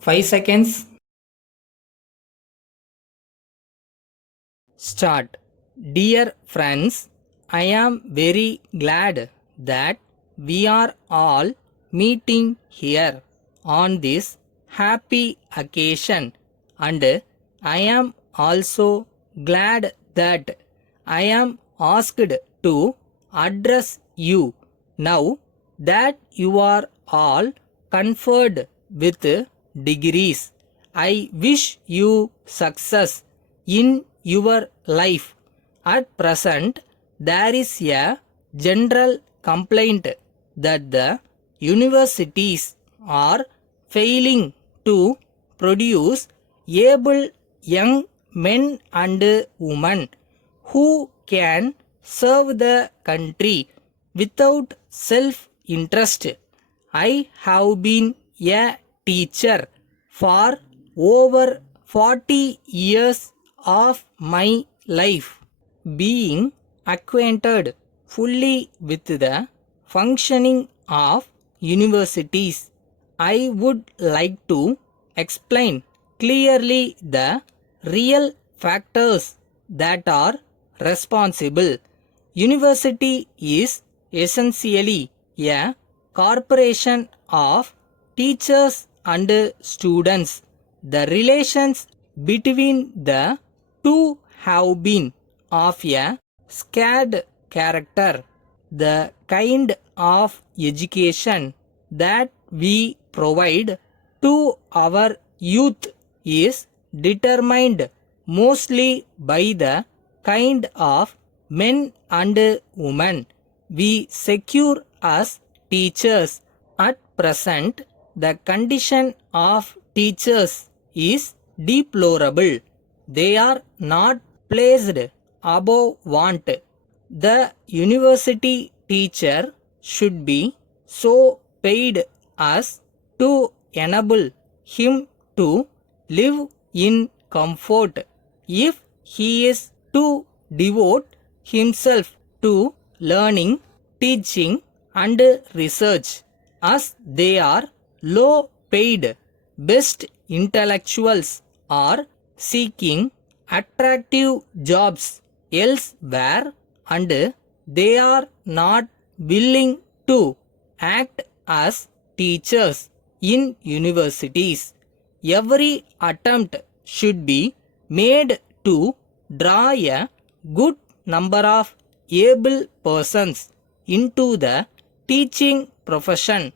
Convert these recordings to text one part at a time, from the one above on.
5 seconds. Start. Dear friends, I am very glad that we are all meeting here on this happy occasion, and I am also glad that I am asked to address you now that you are all conferred with degrees. I wish you success in your life. At present, there is a general complaint that the universities are failing to produce able young men and women who can serve the country without self interest. I have been a teacher for over 40 years of my life, being acquainted fully with the functioning of universities. I would like to explain clearly the real factors that are responsible. University is essentially a corporation of teachers and students. The relations between the two have been of a scared character. The kind of education that we provide to our youth is determined mostly by the kind of men and women we secure as teachers. At present, the condition of teachers is deplorable. They are not placed above want. The university teacher should be so paid as to enable him to live in comfort. If he is to devote himself to learning, teaching, and research, as they are low paid, best intellectuals are seeking attractive jobs elsewhere, and they are not willing to act as teachers in universities. Every attempt should be made to draw a good number of able persons into the teaching profession.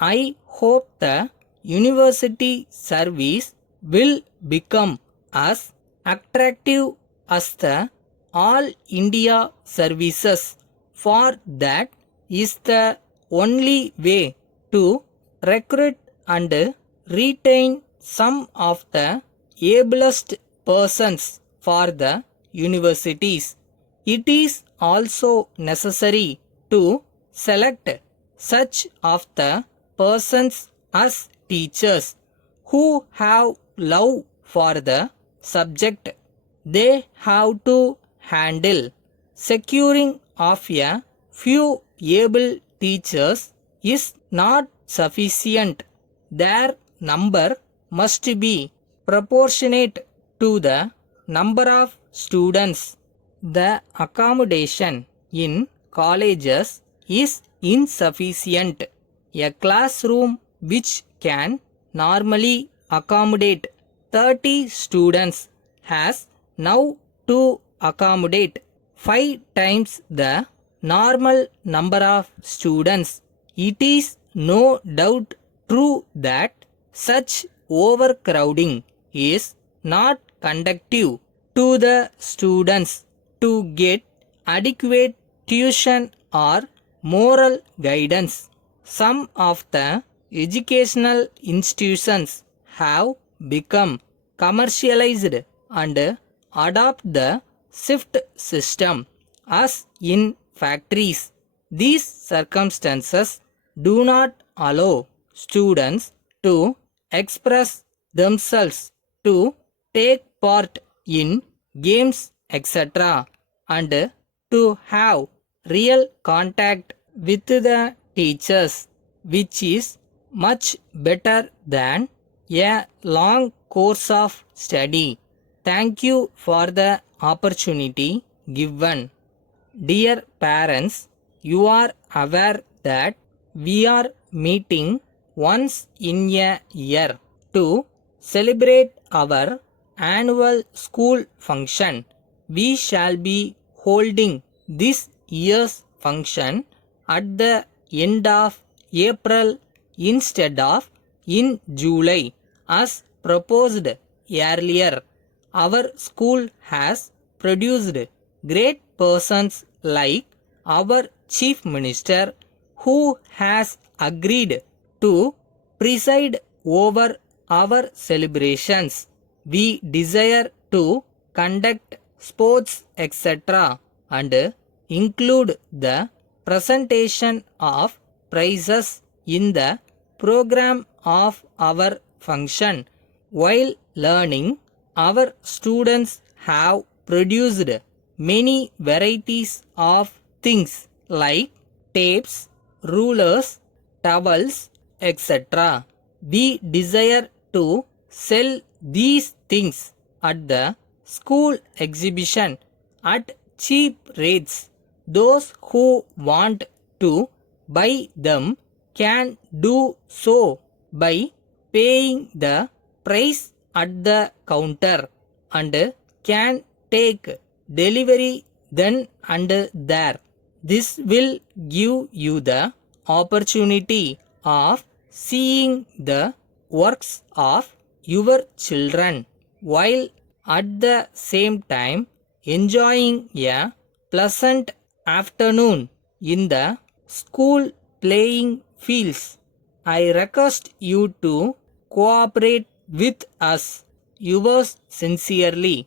I hope the university service will become as attractive as the all India services, for that is the only way to recruit and retain some of the ablest persons for the universities. It is also necessary to select such of the persons as teachers who have love for the subject. They have to handle. Securing of a few able teachers is not sufficient. Their number must be proportionate to the number of students. The accommodation in colleges is insufficient. A classroom which can normally accommodate 30 students has now to accommodate 5 times the normal number of students. It is no doubt true that such overcrowding is not conducive to the students to get adequate tuition or moral guidance. Some of the educational institutions have become commercialized and adopt the shift system as in factories. These circumstances do not allow students to express themselves, to take part in games, etc., and to have real contact with the teachers, which is much better than a long course of study. Thank you for the opportunity given. Dear parents, you are aware that we are meeting once in a year to celebrate our annual school function. We shall be holding this year's function at the end of April instead of in July as proposed earlier. Our school has produced great persons like our Chief Minister, who has agreed to preside over our celebrations. We desire to conduct sports, etc., and include the presentation of prizes in the program of our function. While learning, our students have produced many varieties of things like tapes, rulers, towels, etc. We desire to sell these things at the school exhibition at cheap rates. Those who want to buy them can do so by paying the price at the counter and can take delivery then and there. This will give you the opportunity of seeing the works of your children while at the same time enjoying a pleasant afternoon in the school playing fields. I request you to cooperate with us. Yours sincerely,